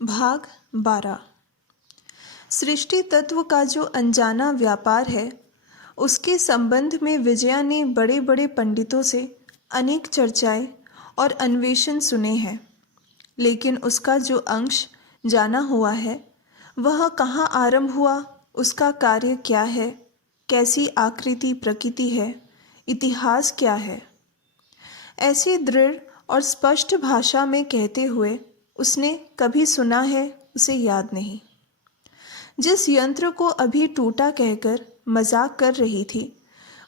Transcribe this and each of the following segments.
भाग 12। सृष्टि तत्व का जो अनजाना व्यापार है, उसके संबंध में विजया ने बड़े बड़े पंडितों से अनेक चर्चाएं और अन्वेषण सुने हैं, लेकिन उसका जो अंश जाना हुआ है वह कहाँ आरंभ हुआ, उसका कार्य क्या है, कैसी आकृति प्रकृति है, इतिहास क्या है, ऐसी दृढ़ और स्पष्ट भाषा में कहते हुए उसने कभी सुना है उसे याद नहीं। जिस यंत्र को अभी टूटा कहकर मजाक कर रही थी,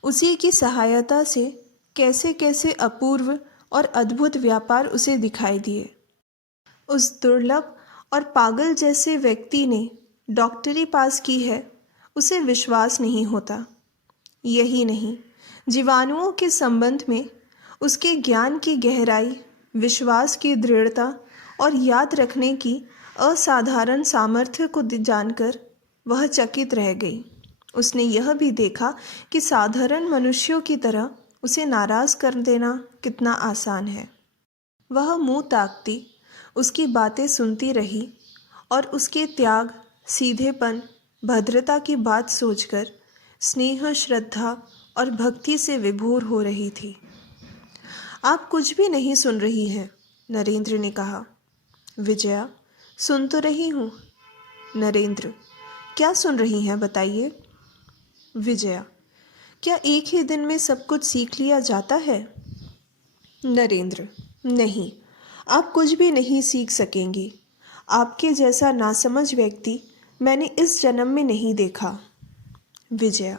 उसी की सहायता से कैसे कैसे अपूर्व और अद्भुत व्यापार उसे दिखाई दिए। उस दुर्लभ और पागल जैसे व्यक्ति ने डॉक्टरी पास की है, उसे विश्वास नहीं होता। यही नहीं, जीवाणुओं के संबंध में उसके ज्ञान की गहराई, विश्वास की दृढ़ता और याद रखने की असाधारण सामर्थ्य को जानकर वह चकित रह गई। उसने यह भी देखा कि साधारण मनुष्यों की तरह उसे नाराज कर देना कितना आसान है। वह मुंह ताकती उसकी बातें सुनती रही और उसके त्याग, सीधेपन, भद्रता की बात सोचकर स्नेह, श्रद्धा और भक्ति से विभोर हो रही थी। आप कुछ भी नहीं सुन रही हैं, नरेंद्र ने कहा। विजया, सुन तो रही हूँ। नरेंद्र, क्या सुन रही हैं बताइए। विजया, क्या एक ही दिन में सब कुछ सीख लिया जाता है। नरेंद्र, नहीं, आप कुछ भी नहीं सीख सकेंगी। आपके जैसा नासमझ व्यक्ति मैंने इस जन्म में नहीं देखा। विजया,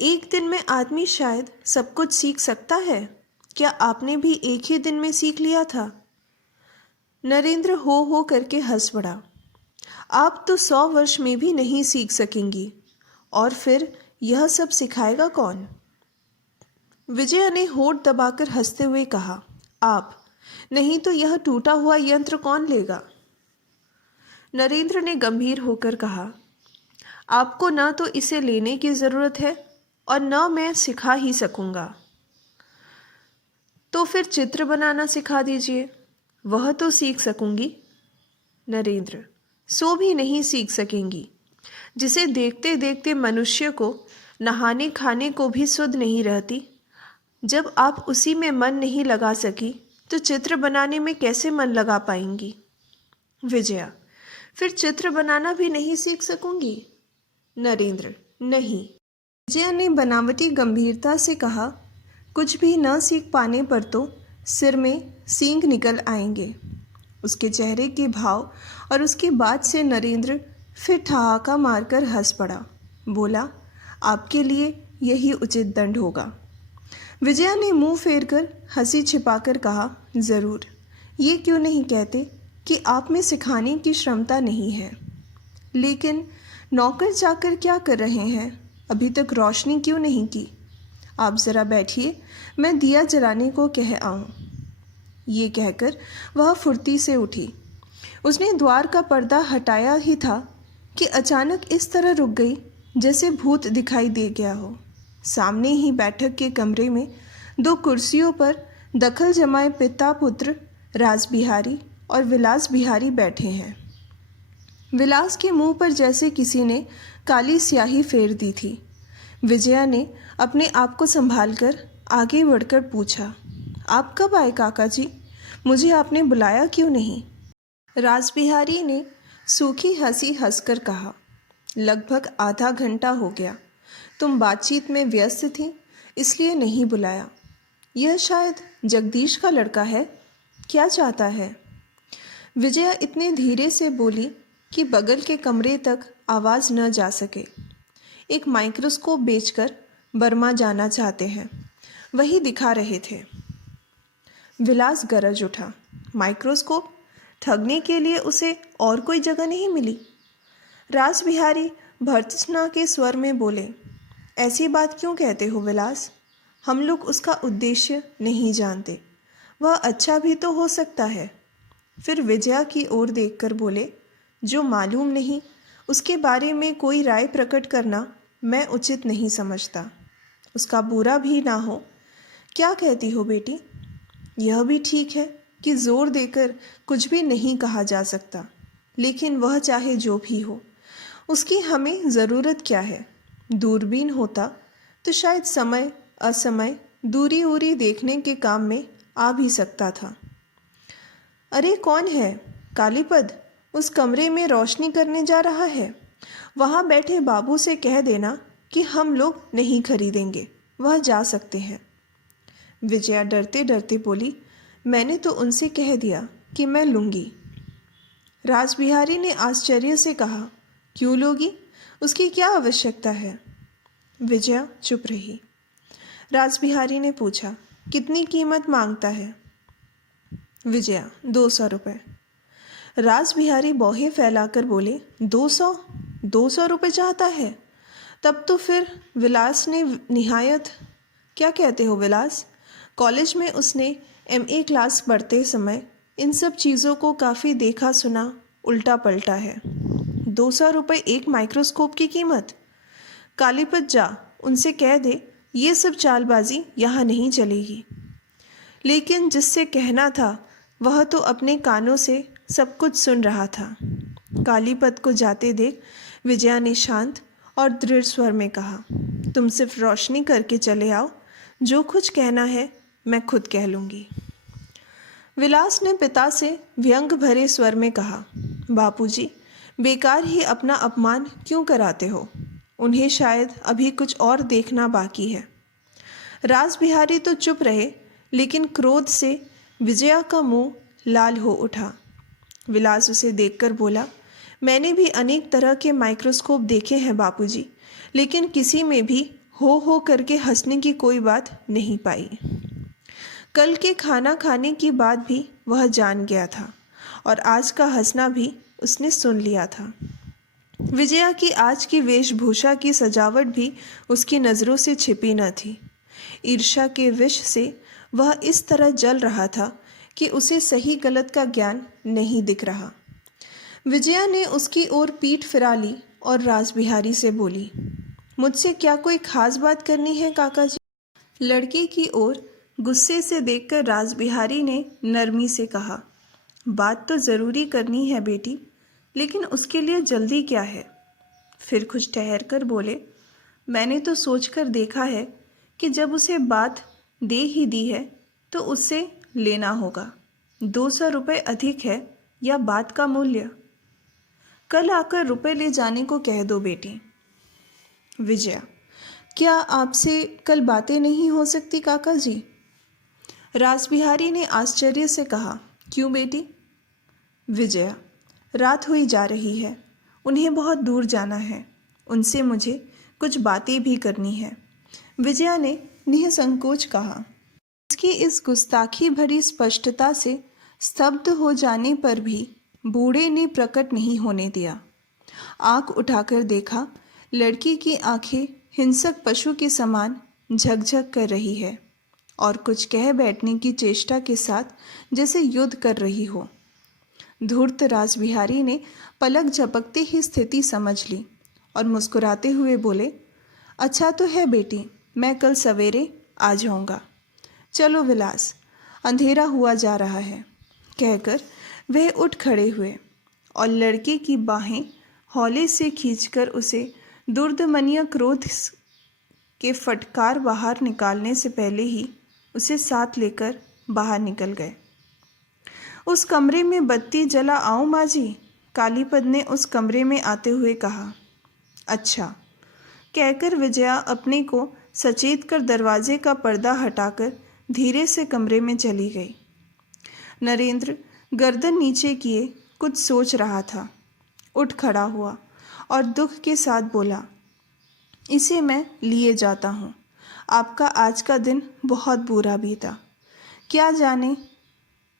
एक दिन में आदमी शायद सब कुछ सीख सकता है। क्या आपने भी एक ही दिन में सीख लिया था। नरेंद्र हो करके हंस पड़ा। आप तो 100 वर्ष में भी नहीं सीख सकेंगी, और फिर यह सब सिखाएगा कौन। विजया ने होठ दबाकर हंसते हुए कहा, आप नहीं तो यह टूटा हुआ यंत्र कौन लेगा। नरेंद्र ने गंभीर होकर कहा, आपको न तो इसे लेने की जरूरत है और न मैं सिखा ही सकूंगा। तो फिर चित्र बनाना सिखा दीजिए, वह तो सीख सकूंगी। नरेंद्र, सो भी नहीं सीख सकेंगी। जिसे देखते देखते मनुष्य को नहाने खाने को भी सुध नहीं रहती, जब आप उसी में मन नहीं लगा सकी तो चित्र बनाने में कैसे मन लगा पाएंगी। विजया, फिर चित्र बनाना भी नहीं सीख सकूंगी। नरेंद्र, नहीं। विजया ने बनावटी गंभीरता से कहा, कुछ भी न सीख पाने पर तो सिर में सींग निकल आएंगे। उसके चेहरे के भाव और उसकी बात से नरेंद्र फिर ठहाका मारकर हंस पड़ा। बोला, आपके लिए यही उचित दंड होगा। विजया ने मुंह फेरकर हंसी छिपाकर कहा, ज़रूर। ये क्यों नहीं कहते कि आप में सिखाने की क्षमता नहीं है। लेकिन नौकर चाकर क्या कर रहे हैं, अभी तक रोशनी क्यों नहीं की। आप ज़रा बैठिए, मैं दिया जलाने को कह आऊँ। ये कहकर वह फुर्ती से उठी। उसने द्वार का पर्दा हटाया ही था कि अचानक इस तरह रुक गई जैसे भूत दिखाई दे गया हो। सामने ही बैठक के कमरे में 2 कुर्सियों पर दखल जमाए पिता पुत्र राज बिहारी और विलास बिहारी बैठे हैं। विलास के मुंह पर जैसे किसी ने काली स्याही फेर दी थी। विजया ने अपने आप को संभालकर आगे बढ़कर पूछा, आप कब आए काका जी, मुझे आपने बुलाया क्यों नहीं। राजबिहारी ने सूखी हंसी हंसकर कहा, लगभग आधा घंटा हो गया, तुम बातचीत में व्यस्त थी इसलिए नहीं बुलाया। यह शायद जगदीश का लड़का है, क्या चाहता है। विजया इतने धीरे से बोली कि बगल के कमरे तक आवाज़ न जा सके। एक माइक्रोस्कोप बेचकर बर्मा जाना चाहते हैं, वही दिखा रहे थे। विलास गरज उठा, माइक्रोस्कोप, ठगने के लिए उसे और कोई जगह नहीं मिली। राजबिहारी भर्त्सना के स्वर में बोले, ऐसी बात क्यों कहते हो विलास, हम लोग उसका उद्देश्य नहीं जानते, वह अच्छा भी तो हो सकता है। फिर विजया की ओर देखकर बोले, जो मालूम नहीं उसके बारे में कोई राय प्रकट करना मैं उचित नहीं समझता, उसका बुरा भी ना हो। क्या कहती हो बेटी। यह भी ठीक है कि जोर देकर कुछ भी नहीं कहा जा सकता। लेकिन वह चाहे जो भी हो, उसकी हमें ज़रूरत क्या है? दूरबीन होता तो शायद समय असमय दूरी उरी देखने के काम में आ भी सकता था। अरे कौन है? कालीपद उस कमरे में रोशनी करने जा रहा है। वहाँ बैठे बाबू से कह देना कि हम लोग नहीं खरीदेंगे, वह जा सकते हैं। विजया डरते डरते बोली, मैंने तो उनसे कह दिया कि मैं लूँगी। रासबिहारी ने आश्चर्य से कहा, क्यों लोगी? उसकी क्या आवश्यकता है? विजया चुप रही। रासबिहारी ने पूछा, कितनी कीमत मांगता है? विजया 200 रुपये। रासबिहारी बौहे फैलाकर बोले, 200 रुपये चाहता है? तब तो फिर विलास ने निहायत, क्या कहते हो विलास? कॉलेज में उसने MA क्लास पढ़ते समय इन सब चीज़ों को काफ़ी देखा सुना उल्टा पलटा है। 200 रुपये एक माइक्रोस्कोप की कीमत? कालीपत जा उनसे कह दे ये सब चालबाजी यहाँ नहीं चलेगी। लेकिन जिससे कहना था वह तो अपने कानों से सब कुछ सुन रहा था। कालीपत को जाते देख विजया ने शांत और दृढ़ स्वर में कहा, तुम सिर्फ रोशनी करके चले आओ, जो कुछ कहना है मैं खुद कह लूँगी। विलास ने पिता से व्यंग भरे स्वर में कहा, बापूजी, बेकार ही अपना अपमान क्यों कराते हो? उन्हें शायद अभी कुछ और देखना बाकी है। रासबिहारी तो चुप रहे, लेकिन क्रोध से विजया का मुंह लाल हो उठा। विलास उसे देखकर बोला, मैंने भी अनेक तरह के माइक्रोस्कोप देखे हैं बापूजी, लेकिन किसी में भी हो करके हंसने की कोई बात नहीं पाई। कल के खाना खाने की बात भी वह जान गया था और आज का हंसना भी उसने सुन लिया था। विजया की आज की वेशभूषा की सजावट भी उसकी नज़रों से छिपी न थी। ईर्ष्या के विष से वह इस तरह जल रहा था कि उसे सही गलत का ज्ञान नहीं दिख रहा। विजया ने उसकी ओर पीठ फिरा ली और रासबिहारी से बोली, मुझसे क्या कोई खास बात करनी है काका जी? लड़के की ओर गुस्से से देखकर रासबिहारी ने नरमी से कहा, बात तो ज़रूरी करनी है बेटी, लेकिन उसके लिए जल्दी क्या है? फिर कुछ ठहर कर बोले, मैंने तो सोचकर देखा है कि जब उसे बात दे ही दी है तो उससे लेना होगा। 200 रुपये अधिक है या बात का मूल्य? कल आकर रुपए ले जाने को कह दो बेटी। विजया, क्या आपसे कल बातें नहीं हो सकती काका जी? रासबिहारी ने आश्चर्य से कहा, क्यों बेटी? विजया, रात हुई जा रही है, उन्हें बहुत दूर जाना है, उनसे मुझे कुछ बातें भी करनी है। विजया ने निःसंकोच कहा। उसकी इस गुस्ताखी भरी स्पष्टता से स्तब्ध हो जाने पर भी बूढ़े ने प्रकट नहीं होने दिया। आंख उठाकर देखा, लड़की की आंखें हिंसक पशु के समान झकझक कर रही है और कुछ कह बैठने की चेष्टा के साथ जैसे युद्ध कर रही हो। धूर्त रासबिहारी ने पलक झपकते ही स्थिति समझ ली और मुस्कुराते हुए बोले, अच्छा तो है बेटी, मैं कल सवेरे आ जाऊंगा। चलो विलास, अंधेरा हुआ जा रहा है। कहकर वह उठ खड़े हुए और लड़के की बाहें हौले से खींचकर उसे दुर्दमनीय क्रोध के फटकार बाहर निकालने से पहले ही उसे साथ लेकर बाहर निकल गए। उस कमरे में बत्ती जला आऊं माँ जी? कालीपद ने उस कमरे में आते हुए कहा। अच्छा, कहकर विजया अपने को सचेत कर दरवाजे का पर्दा हटाकर धीरे से कमरे में चली गई। नरेंद्र गर्दन नीचे किए कुछ सोच रहा था। उठ खड़ा हुआ और दुख के साथ बोला, इसे मैं लिए जाता हूँ। आपका आज का दिन बहुत बुरा बीता। क्या जाने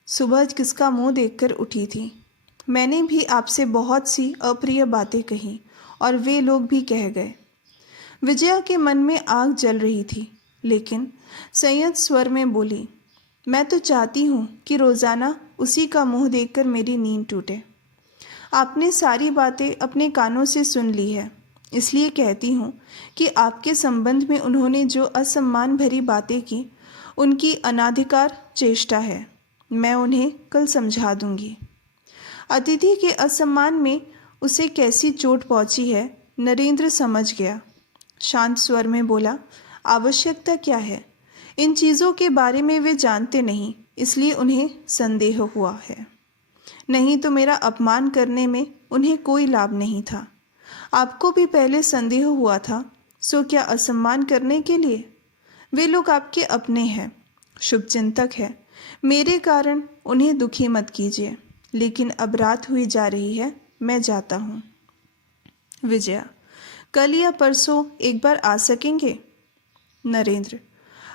सुबह किसका मुंह देखकर उठी थी। मैंने भी आपसे बहुत सी अप्रिय बातें कही और वे लोग भी कह गए। विजया के मन में आग जल रही थी, लेकिन संयत स्वर में बोली, मैं तो चाहती हूँ कि रोज़ाना उसी का मुंह देखकर मेरी नींद टूटे। आपने सारी बातें अपने कानों से सुन ली है, इसलिए कहती हूँ कि आपके संबंध में उन्होंने जो असम्मान भरी बातें की, उनकी अनाधिकार चेष्टा है। मैं उन्हें कल समझा दूंगी। अतिथि के असम्मान में उसे कैसी चोट पहुंची है नरेंद्र समझ गया। शांत स्वर में बोला, आवश्यकता क्या है? इन चीज़ों के बारे में वे जानते नहीं, इसलिए उन्हें संदेह हुआ है। नहीं तो मेरा अपमान करने में उन्हें कोई लाभ नहीं था। आपको भी पहले संदेह हुआ था, सो क्या असम्मान करने के लिए? वे लोग आपके अपने हैं, शुभचिंतक हैं। मेरे कारण उन्हें दुखी मत कीजिए। लेकिन अब रात हुई जा रही है, मैं जाता हूँ। विजया, कल या परसों एक बार आ सकेंगे? नरेंद्र,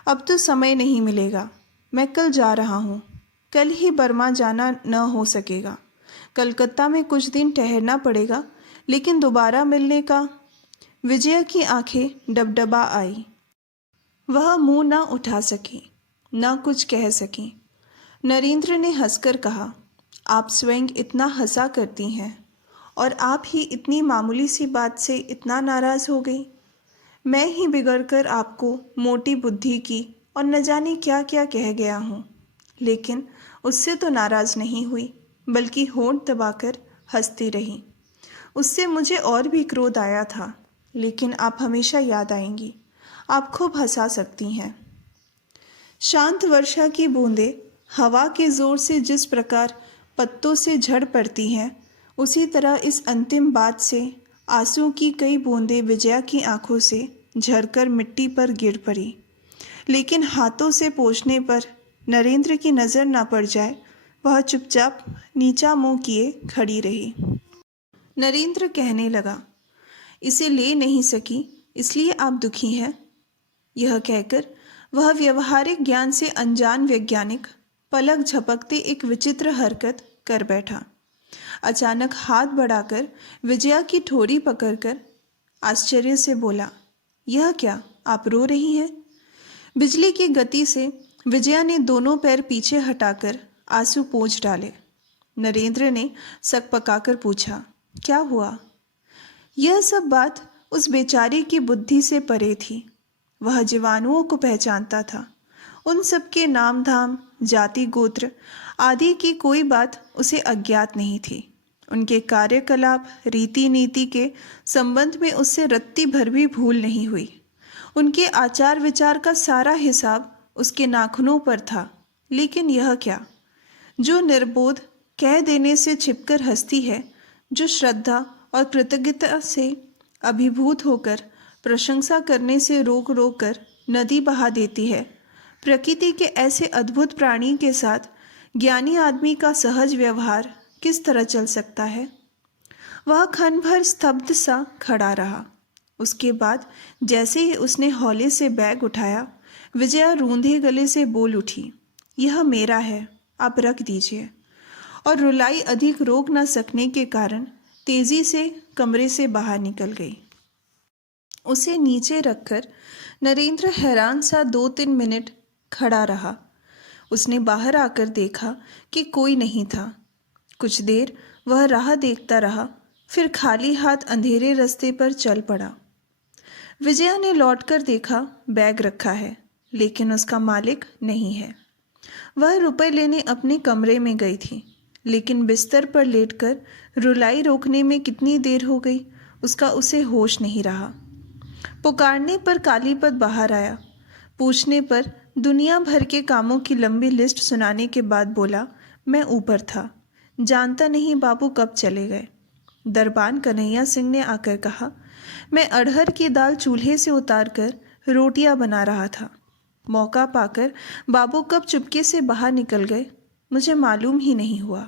अब तो समय नहीं मिलेगा। मैं कल जा रहा हूँ। कल ही बर्मा जाना न हो सकेगा। कलकत्ता में कुछ दिन ठहरना पड़ेगा, लेकिन दोबारा मिलने का। विजया की आंखें डबडबा आई। वह मुंह न उठा सकी, न कुछ कह सकी। नरेंद्र ने हंसकर कहा, आप स्वयं इतना हंसा करती हैं, और आप ही इतनी मामूली सी बात से इतना नाराज़ हो गई। मैं ही बिगड़कर आपको मोटी बुद्धि की और न जाने क्या क्या कह गया हूँ। लेकिन उससे तो नाराज़ नहीं हुई, बल्कि होंठ दबाकर हंसती रही। उससे मुझे और भी क्रोध आया था, लेकिन आप हमेशा याद आएंगी। आप खूब हंसा सकती हैं। शांत वर्षा की बूंदें हवा के ज़ोर से जिस प्रकार पत्तों से झड़ पड़ती हैं, उसी तरह इस अंतिम बात से आंसू की कई बूंदें विजया की आंखों से झरकर मिट्टी पर गिर पड़ी। लेकिन हाथों से पोंछने पर नरेंद्र की नज़र न पड़ जाए, वह चुपचाप नीचा मुंह किए खड़ी रही। नरेंद्र कहने लगा, इसे ले नहीं सकी इसलिए आप दुखी हैं। यह कहकर वह व्यवहारिक ज्ञान से अनजान वैज्ञानिक पलक झपकते एक विचित्र हरकत कर बैठा। अचानक हाथ बढ़ाकर विजया की ठोड़ी पकड़कर आश्चर्य से बोला, यह क्या, आप रो रही हैं? बिजली की गति से विजया ने दोनों पैर पीछे हटाकर आंसू पोंछ डाले। नरेंद्र ने सक पकाकर पूछा, क्या हुआ? यह सब बात उस बेचारी की बुद्धि से परे थी। वह जीवाणुओं को पहचानता था। उन सब के नाम धाम, जाति गोत्र आदि की कोई बात उसे अज्ञात नहीं थी। उनके कार्यकलाप, रीति नीति के संबंध में उससे रत्ती भर भी भूल नहीं हुई। उनके आचार विचार का सारा हिसाब उसके नाखूनों पर था। लेकिन यह क्या, जो निर्बोध कह देने से छिपकर हंसती है, जो श्रद्धा और कृतज्ञता से अभिभूत होकर प्रशंसा करने से रोक रोक कर नदी बहा देती है, प्रकृति के ऐसे अद्भुत प्राणी के साथ ज्ञानी आदमी का सहज व्यवहार किस तरह चल सकता है? वह क्षण भर स्तब्ध सा खड़ा रहा। उसके बाद जैसे ही उसने हौले से बैग उठाया, विजया रूंधे गले से बोल उठी, यह मेरा है, आप रख दीजिए। और रुलाई अधिक रोक न सकने के कारण तेजी से कमरे से बाहर निकल गई। उसे नीचे रखकर नरेंद्र हैरान सा 2-3 मिनट खड़ा रहा। उसने बाहर आकर देखा कि कोई नहीं था। कुछ देर वह राह देखता रहा, फिर खाली हाथ अंधेरे रास्ते पर चल पड़ा। विजया ने लौटकर देखा, बैग रखा है, लेकिन उसका मालिक नहीं है। वह रुपए लेने अपने कमरे में गई थी, लेकिन बिस्तर पर लेटकर रुलाई रोकने में कितनी देर हो गई उसका उसे होश नहीं रहा। पुकारने पर कालीपद बाहर आया। पूछने पर दुनिया भर के कामों की लंबी लिस्ट सुनाने के बाद बोला, मैं ऊपर था, जानता नहीं बाबू कब चले गए। दरबान कन्हैया सिंह ने आकर कहा, मैं अड़हर की दाल चूल्हे से उतारकर रोटियां बना रहा था। मौका पाकर बाबू कब चुपके से बाहर निकल गए मुझे मालूम ही नहीं हुआ।